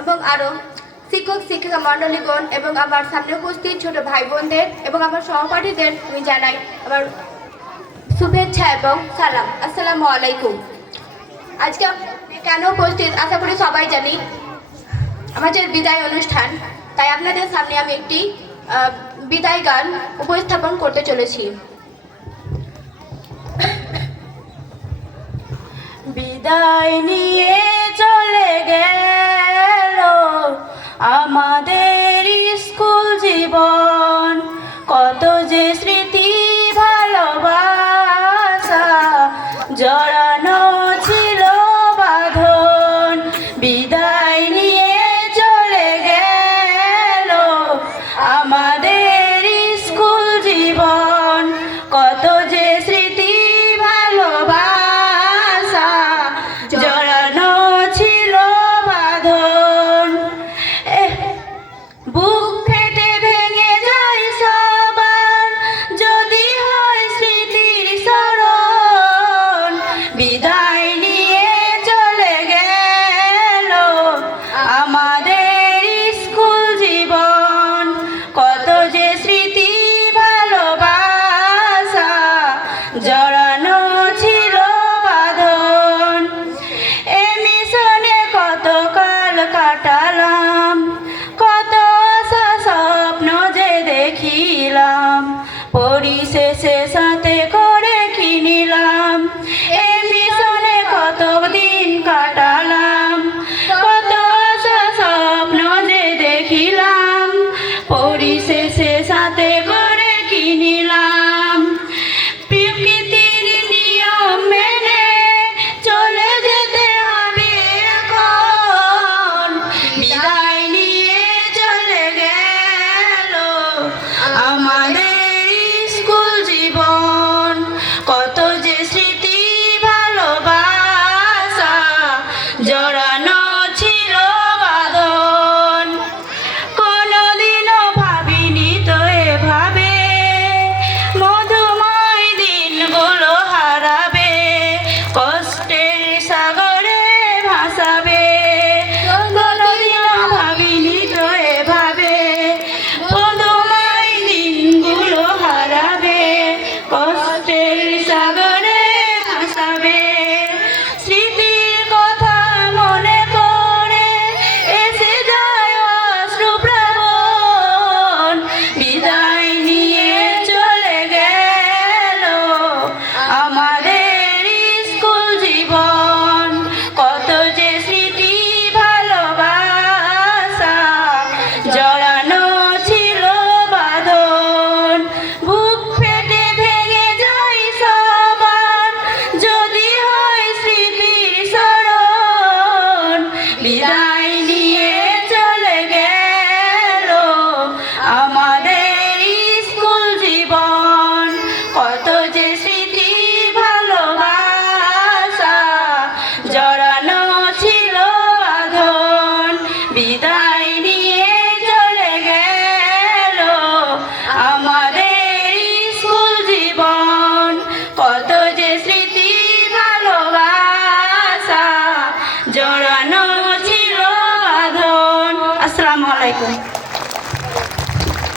এবং আরও শিক্ষক, শিক্ষিকা, মণ্ডলীগণ এবং আমার সামনে উপস্থিত ছোট ভাই বোনদের এবং আমার সহপাঠীদের আমি জানাই আমার শুভেচ্ছা এবং সালাম। আসসালামু আলাইকুম। আজকে কেন উপস্থিত? আশা করি সবাই জানি। আমাদের বিদায় অনুষ্ঠান, তাই আপনাদের সামনে আমি একটি বিদায় গান উপস্থাপন করতে চলেছি। বিদায় নিয়ে আমাদের স্কুল জীবন কত যে স্মৃতি Hey. Mira, 迈克。